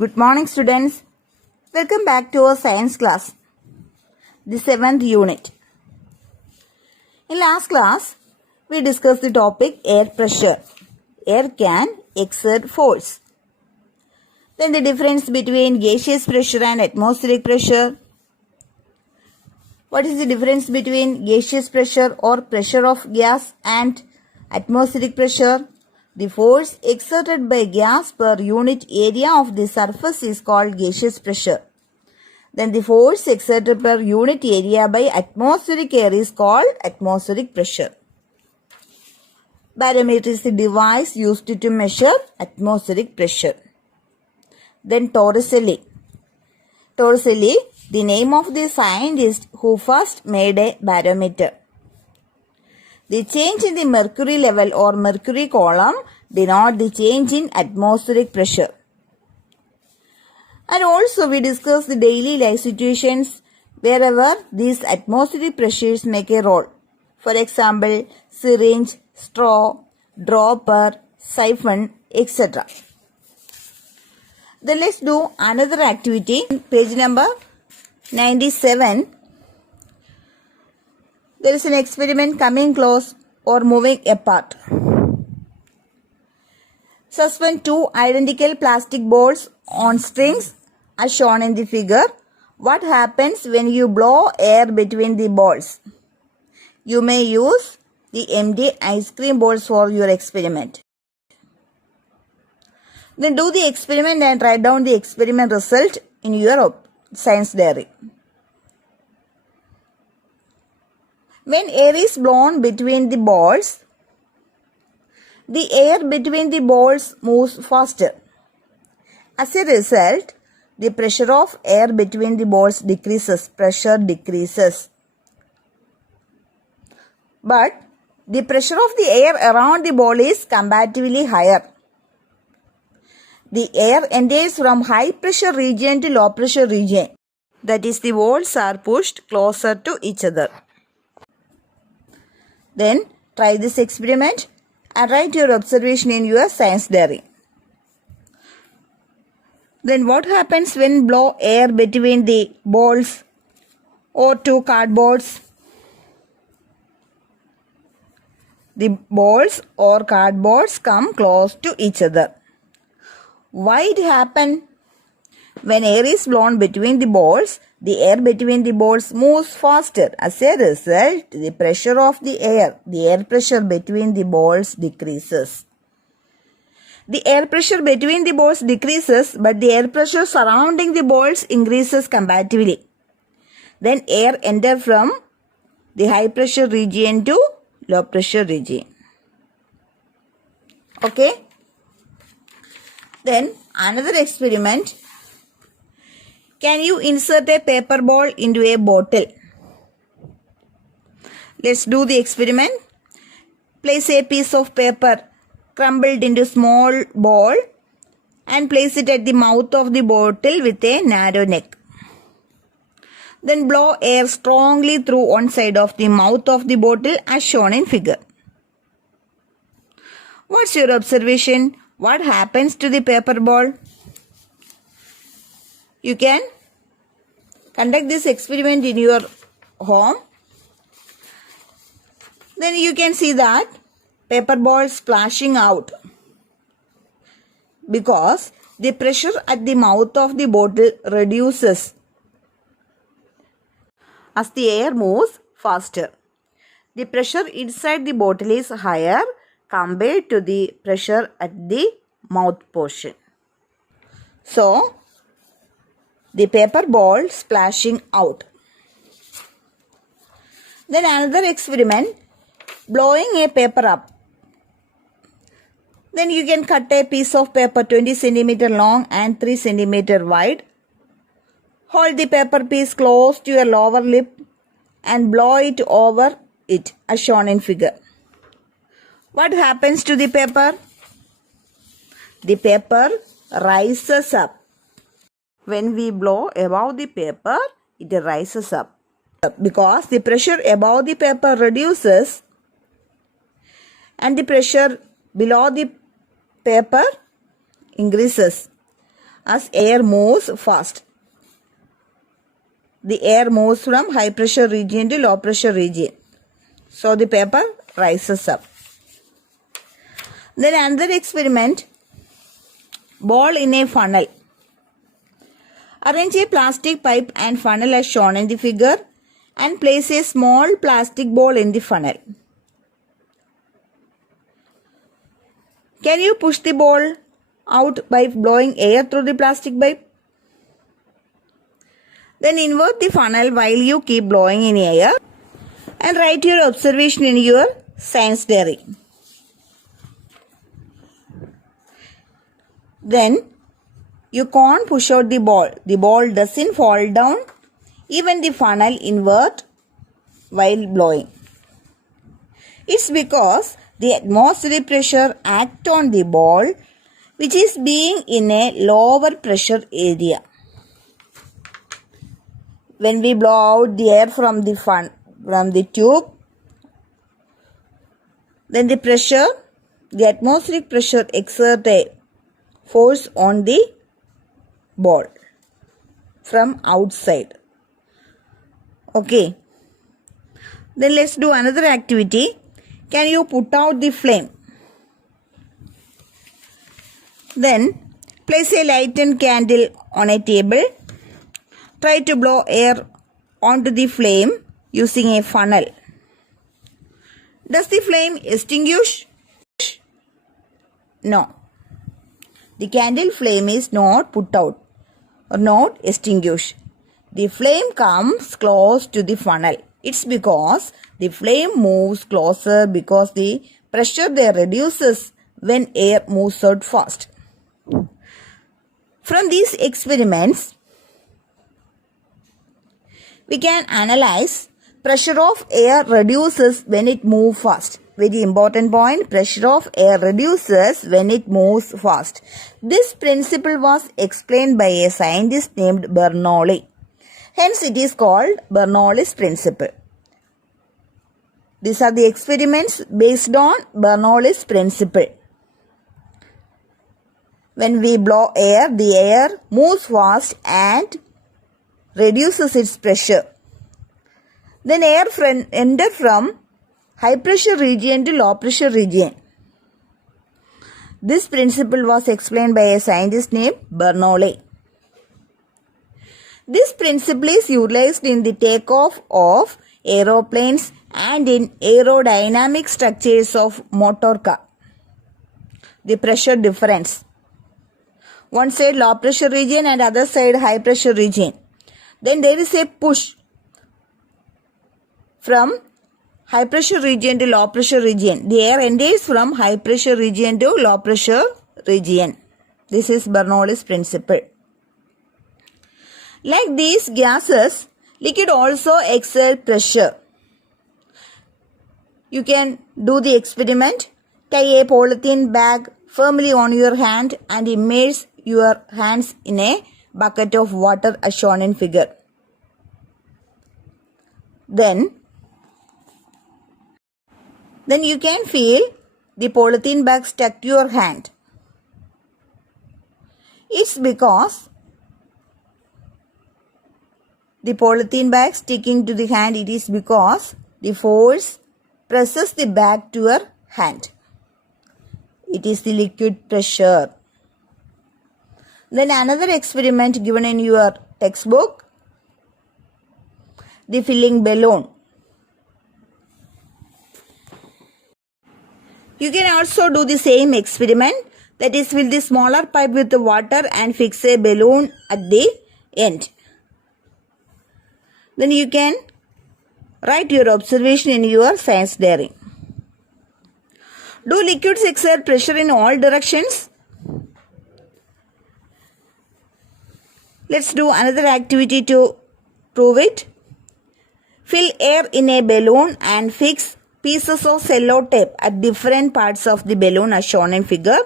Good morning, students. Welcome back to our science class, the 7th unit. In last class, we discussed the topic air pressure. Air can exert force. Then the difference between gaseous pressure and atmospheric pressure. What is the difference between gaseous pressure or pressure of gas and atmospheric pressure? The force exerted by gas per unit area of the surface is called gaseous pressure. Then the force exerted per unit area by atmospheric air is called atmospheric pressure. Barometer is the device used to measure atmospheric pressure. Then Torricelli. Torricelli, the name of the scientist who first made a barometer. The change in the mercury level or mercury column denote the change in atmospheric pressure. And also we discuss the daily life situations wherever these atmospheric pressures make a role. For example, syringe, straw, dropper, siphon, etc. Then let's do another activity. Page number 97. There is an experiment coming close or moving apart. Suspend two identical plastic balls on strings as shown in the figure. What happens when you blow air between the balls? You may use the empty ice cream balls for your experiment. Then do the experiment and write down the experiment result in your science diary. When air is blown between the balls, the air between the balls moves faster. As a result, the pressure of air between the balls decreases. Pressure decreases. But the pressure of the air around the ball is comparatively higher. The air enters from high pressure region to low pressure region. That is, the balls are pushed closer to each other. Then try this experiment and write your observation in your science diary. Then what happens when blow air between the balls or two cardboards? The balls or cardboards come close to each other. Why it happen? When air is blown between the balls, the air between the balls moves faster. As a result, the pressure of the air pressure between the balls decreases. The air pressure between the balls decreases, but the air pressure surrounding the balls increases comparatively. Then air enters from the high pressure region to low pressure region. Okay? Then another experiment. Can you insert a paper ball into a bottle? Let's do the experiment. Place a piece of paper crumbled into a small ball and place it at the mouth of the bottle with a narrow neck. Then blow air strongly through one side of the mouth of the bottle as shown in figure. What's your observation? What happens to the paper ball? You can conduct this experiment in your home. Then you can see that paper ball splashing out because the pressure at the mouth of the bottle reduces as the air moves faster. The pressure inside the bottle is higher compared to the pressure at the mouth portion. So, the paper ball splashing out. Then another experiment, blowing a paper up. Then you can cut a piece of paper 20 cm long and 3 cm wide. Hold the paper piece close to your lower lip and blow it over it as shown in figure. What happens to the paper? The paper rises up. When we blow above the paper, it rises up. Because the pressure above the paper reduces and the pressure below the paper increases. as air moves fast. The air moves from high pressure region to low pressure region. So the paper rises up. Then another experiment, ball in a funnel. Arrange a plastic pipe and funnel as shown in the figure and place a small plastic ball in the funnel. Can you push the ball out by blowing air through the plastic pipe? Then invert the funnel while you keep blowing in air and write your observation in your science diary. Then you can't push out the ball. The ball doesn't fall down. Even the funnel invert while blowing. It's because the atmospheric pressure acts on the ball, which is being in a lower pressure area. When we blow out the air from the tube, then the atmospheric pressure exerts a force on the ball from outside. Okay. Then let's do another activity. Can you put out the flame? Then place a lighted candle on a table. Try to blow air onto the flame using a funnel. Does the flame extinguish? No. The candle flame is not put out or not extinguished. The flame comes close to the funnel. It's because the flame moves closer because the pressure there reduces when air moves out fast. From these experiments, we can analyze pressure of air reduces when it moves fast. Very important point, pressure of air reduces when it moves fast. This principle was explained by a scientist named Bernoulli. Hence it is called Bernoulli's principle. These are the experiments based on Bernoulli's principle. When we blow air, the air moves fast and reduces its pressure. Then air enters from high pressure region to low pressure region. This principle was explained by a scientist named Bernoulli. This principle is utilized in the takeoff of aeroplanes and in aerodynamic structures of motor car. The pressure difference. One side low pressure region and other side high pressure region. Then there is a push from high pressure region to low pressure region. The air enters from high pressure region to low pressure region. This is Bernoulli's principle. Like these gases, liquid also exert pressure. You can do the experiment. Tie a polythene bag firmly on your hand and immerse your hands in a bucket of water as shown in figure. Then you can feel the polythene bag stuck to your hand. It's because the polythene bag sticking to the hand, it is because the force presses the bag to your hand. It is the liquid pressure. Then another experiment given in your textbook, the filling balloon. You can also do the same experiment, that is fill the smaller pipe with the water and fix a balloon at the end. Then you can write your observation in your science diary. Do liquids exert pressure in all directions? Let's do another activity to prove it. Fill air in a balloon and fix pieces of cello tape at different parts of the balloon as shown in figure.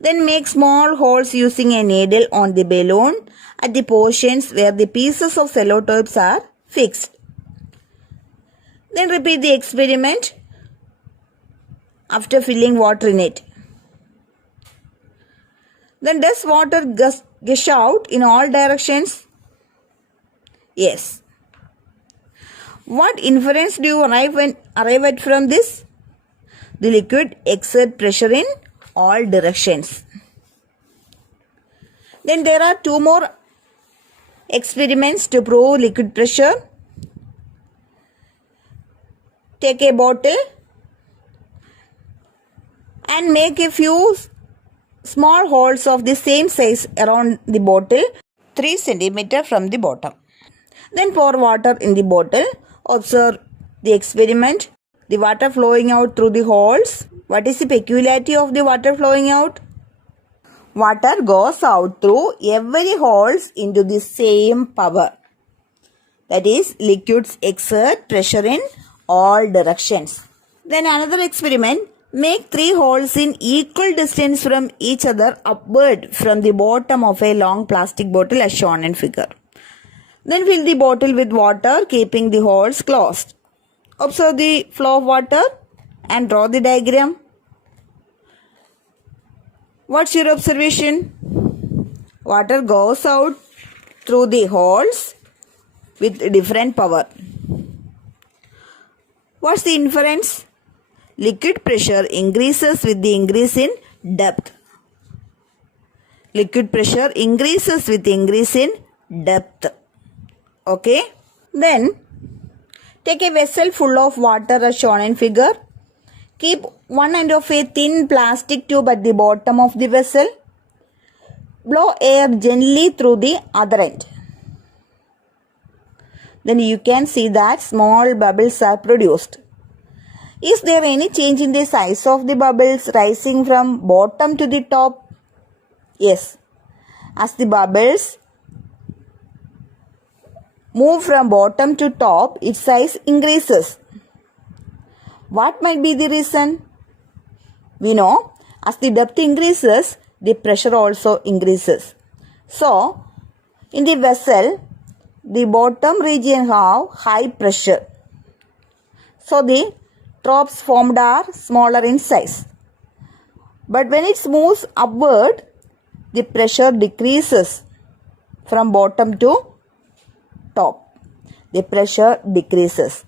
Then make small holes using a needle on the balloon at the portions where the pieces of cello tapes are fixed. Then repeat the experiment after filling water in it. Then does water gush out in all directions? Yes. What inference do you arrive at from this? The liquid exert pressure in all directions. Then there are two more experiments to prove liquid pressure. Take a bottle and make a few small holes of the same size around the bottle, 3 cm from the bottom. Then pour water in the bottle. Observe the experiment. The water flowing out through the holes. What is the peculiarity of the water flowing out? Water goes out through every holes into the same power. That is, liquids exert pressure in all directions. Then another experiment. Make 3 holes in equal distance from each other upward from the bottom of a long plastic bottle as shown in figure. Then fill the bottle with water, keeping the holes closed. Observe the flow of water and draw the diagram. What's your observation? Water goes out through the holes with different power. What's the inference? Liquid pressure increases with the increase in depth. Liquid pressure increases with increase in depth. Okay. Then take a vessel full of water as shown in figure. Keep one end of a thin plastic tube at the bottom of the vessel. Blow air gently through the other end. Then you can see that small bubbles are produced. Is there any change in the size of the bubbles rising from bottom to the top? Yes. As the bubbles move from bottom to top, its size increases. What might be the reason? We know as the depth increases, the pressure also increases. So, in the vessel, the bottom region have high pressure. So, the drops formed are smaller in size. But when it moves upward, the pressure decreases from bottom to top. The pressure decreases.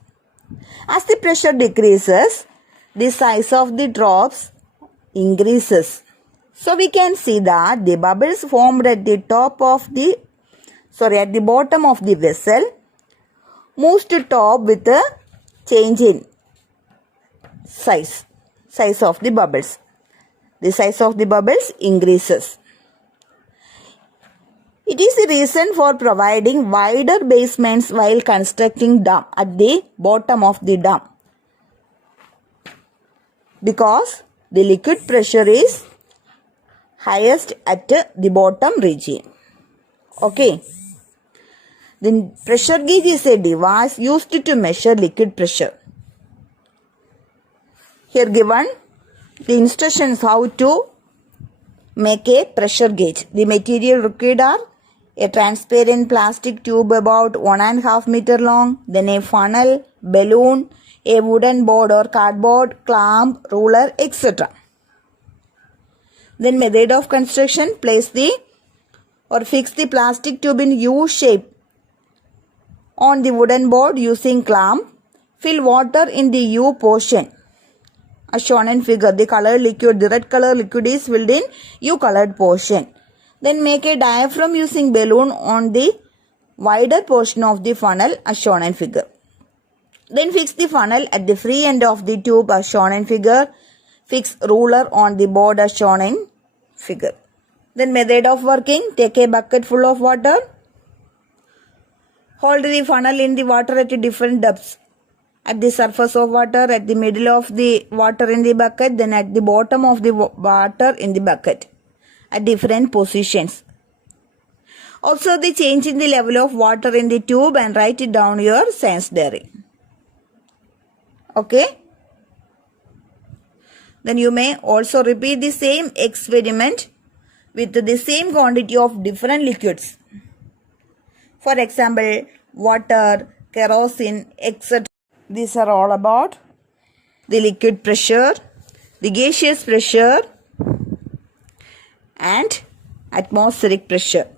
As the pressure decreases, the size of the drops increases. So we can see that the bubbles formed at the bottom of the vessel moves to top with a change in size of the bubbles. The size of the bubbles increases. It is the reason for providing wider basements while constructing dam at the bottom of the dam, because the liquid pressure is highest at the bottom region. Okay. The pressure gauge is a device used to measure liquid pressure. Here given the instructions how to make a pressure gauge. The material required are a transparent plastic tube about 1.5 meter long, then a funnel, balloon, a wooden board or cardboard, clamp, ruler, etc. Then method of construction: fix the plastic tube in U shape on the wooden board using clamp. Fill water in the U portion as shown in figure. The red color liquid is filled in U colored portion. Then make a diaphragm using balloon on the wider portion of the funnel as shown in figure. Then fix the funnel at the free end of the tube as shown in figure. Fix ruler on the board as shown in figure. Then method of working: take a bucket full of water. Hold the funnel in the water at different depths. At the surface of water, at the middle of the water in the bucket, then at the bottom of the water in the bucket, at different positions. Observe the change in the level of water in the tube and write it down your science diary. Okay. Then you may also repeat the same experiment with the same quantity of different liquids. For example, water, kerosene, etc. These are all about the liquid pressure, the gaseous pressure, and atmospheric pressure.